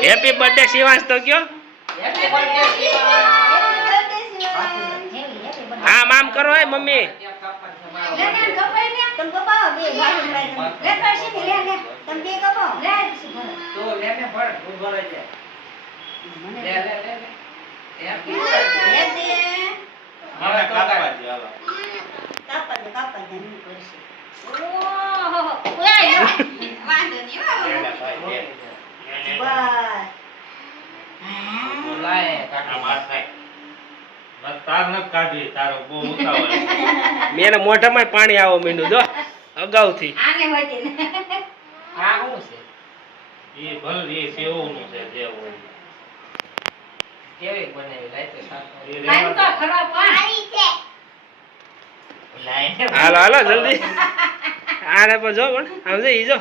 Happy birthday Shivansh તો કયો આમ આમ કરો હે મમ્મી મેં મોઢામાં પાણી આવો મીંડું જો અગાઉથી હાલો હાલો જલ્દી આને પણ જો પણ સમજે ઈ જો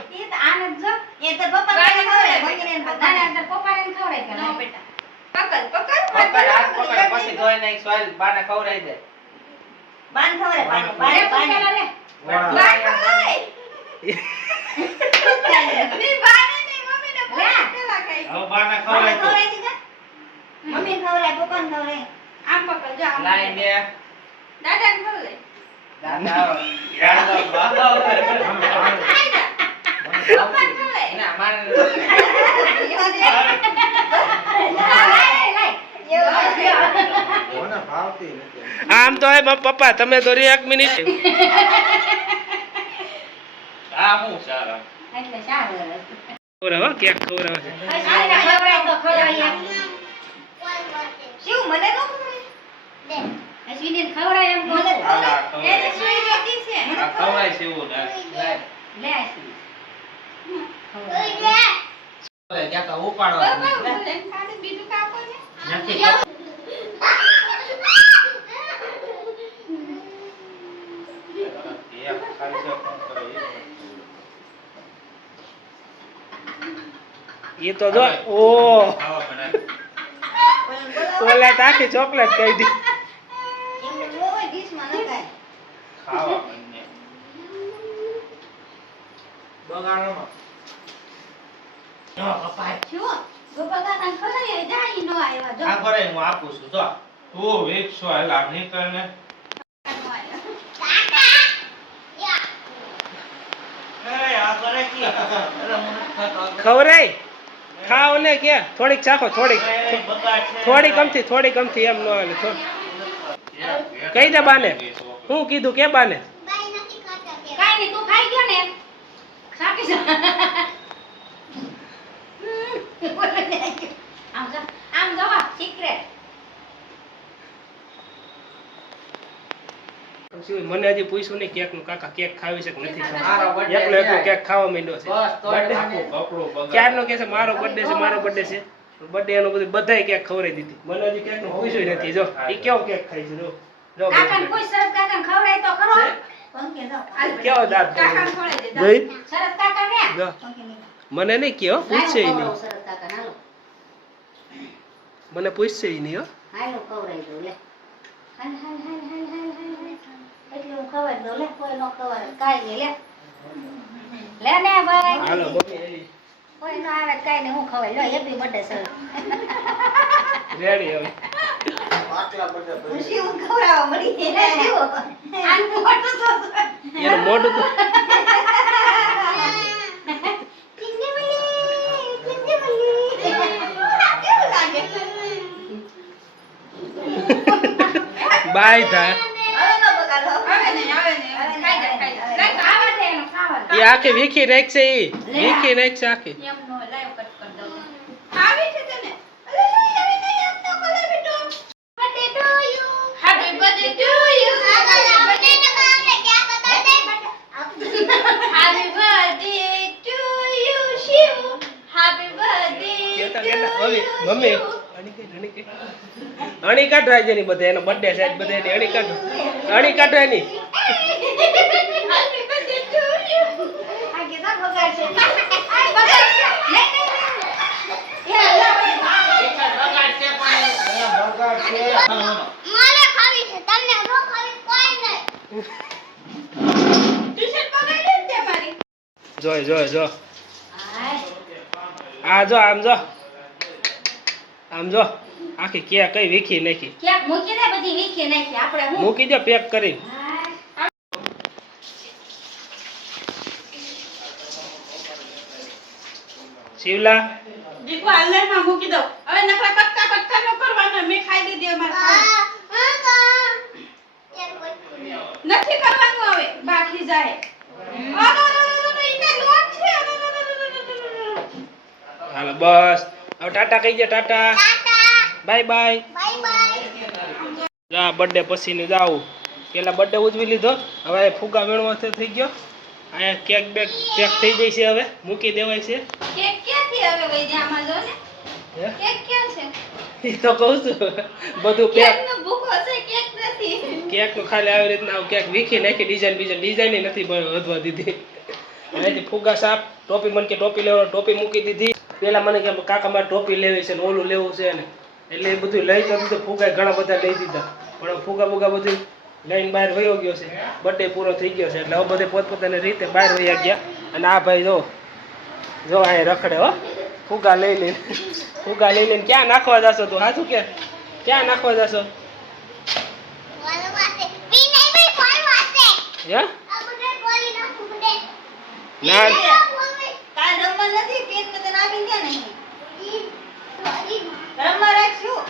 આમ તો હે પપ્પા તમે તો રી 1 મિનિટ આ હું સારા એટલે સારું ઓરે કેક ખવરાવે છે ખવરાય તો ખવરાય શું મને નો દે અશ્વિની ખવરાય એમ બોલે એને સુઈ જતી છે આ ખવરાય છે એવું લે લે ખવરાય લે ક્યાં કા ઉપાડો ખાલી બીજું કાપો ને નથી ये तो जो ओ ચોકલેટ આખી ચોકલેટ કહી દી એમ જોવે ડીશ માં નખાય ખાવા મને બગાડો માં જો પપ્પા છો ગોપાકા ખરાય જાય નો આવ્યો જો આ કરે હું આપું છું જો તું વેચો હાલ ની કરને ખવરાય ખાવ ને કે થોડીક ચાખો થોડી કમથી એમ ન હાલે કઈ દે બાને હું કીધું કે બાને કાઈ નઈ તું ખાઈ ગયો ને સાકી આમ જવા સિક્રેટ મને હજી પૂછ્યું નહીં કેક નું કાકા કેક ખાવી છે કે નથી એકલો કેક ખાવા માંડ્યો છે ક્યારનો કે છે મારો બર્થડે છે બર્થડે એનો બધું બધાય કેક ખવડાવી દીધી મને હજી કેક નું પૂછ્યું નથી જો ઈ કેવો કેક ખાય છે જો કાકાને પૂછ શરત કાકાને ખવડાય તો ખરો પંકે જો કેવો દાંત કાકાને ખવડાવી દે જોઈ શરત કાકા ને જો મને નહીં કેવો પૂછશે ઈ નહીં શરત કાકા હાલો મને પૂછશે ઈ નહીં હો હાલો ખવડાવી દો લે હાલ એટલે હું ખબર દો લે કોઈ નો ખબર કાઈ નઈ લે ને ભાઈ હાલો મમ્મી કોઈ નો આવે કાઈ નઈ હું ખબર લો હેપી બર્થડે સર રેડી હવે આટલા બધા ખુશી હું ખવરાવા મળી ને આન મોટું તો યાર મોટું તો બાય થા ये आके वीखी रेक से ही वीखी रेक से आके एम नो लाइव कट कर दो આવી છે તને અરે નહીં એમ નો કરે બેટો birthday to you happy birthday to you birthday ને કાલે क्या बता दे happy birthday to you Shiv happy birthday કેતા હવે મમ્મી અણી કાઢ રાજે ની બધે એનો બર્થડે છે બધે એની અણી કાઢો એની ટી-શર્ટ બગાડી દે મારી. જો હાય. આ જો આમ જો આખી કેક કઈ વીખી નાખી. ક્યાંક મૂકીને બધી વીખી નાખી આપણે હું. મૂકી દે પેક કરી. શિવલા દીકુ હાલમાં મૂકી દો. હવે નકરા કટકા ન કરવાના. મેં ખાઈ લીધી અમાર. નથી કરવાનું હવે બાકી જાય. હાલો બસ હવે ટાટા કહી દે. Tata bye bye. જા બર્થડે પછી ને જાવું. પેલા બર્થડે ઉજવી લીધો. હવે ફુગા વેણવા થઈ ગયો. અહીંયા કેક બેક પેક થઈ જાય છે. હવે મૂકી દેવાય છે. કેક ક્યાંથી હવે વૈદ્યામાં જો ને. હે? કેક ક્યાં છે? ઈ તો કહું છું બધું પેક. કેકનો ભૂકો છે, કેક નથી. કેક નું ખાલી આવી રીતના કેક વીખી નાખી. ડિઝાઇન નથી વધવા દીધી. એનાથી ફુગા સાપ ટોપી મને કે ટોપી લેવાનો ટોપી મૂકી દીધી. પેલા મને કે કાકા મારે ટોપી લેવી છે ને ઓલું લેવું છે ને એટલે એ બધું લઈ તો દીધું. ફુગા ઘણા બધા લઈ દીધા પણ ફુગા બધું લઈને બહાર વયો ગયો છે. બર્થડે પૂરો થઈ ગયો છે એટલે હવે બધે પોતપોતાની રીતે બહાર વયા ગયા. અને આ ભાઈ જો આ રખડે હો ફુગા લઈ લઈને ક્યાં નાખવા જશો તું? હા શું કે ક્યાં નાખવા જશો? હે ના કાલ રમવા નથી. કેક ને તને આપી ગયા નહીં. રમવા રાખશું.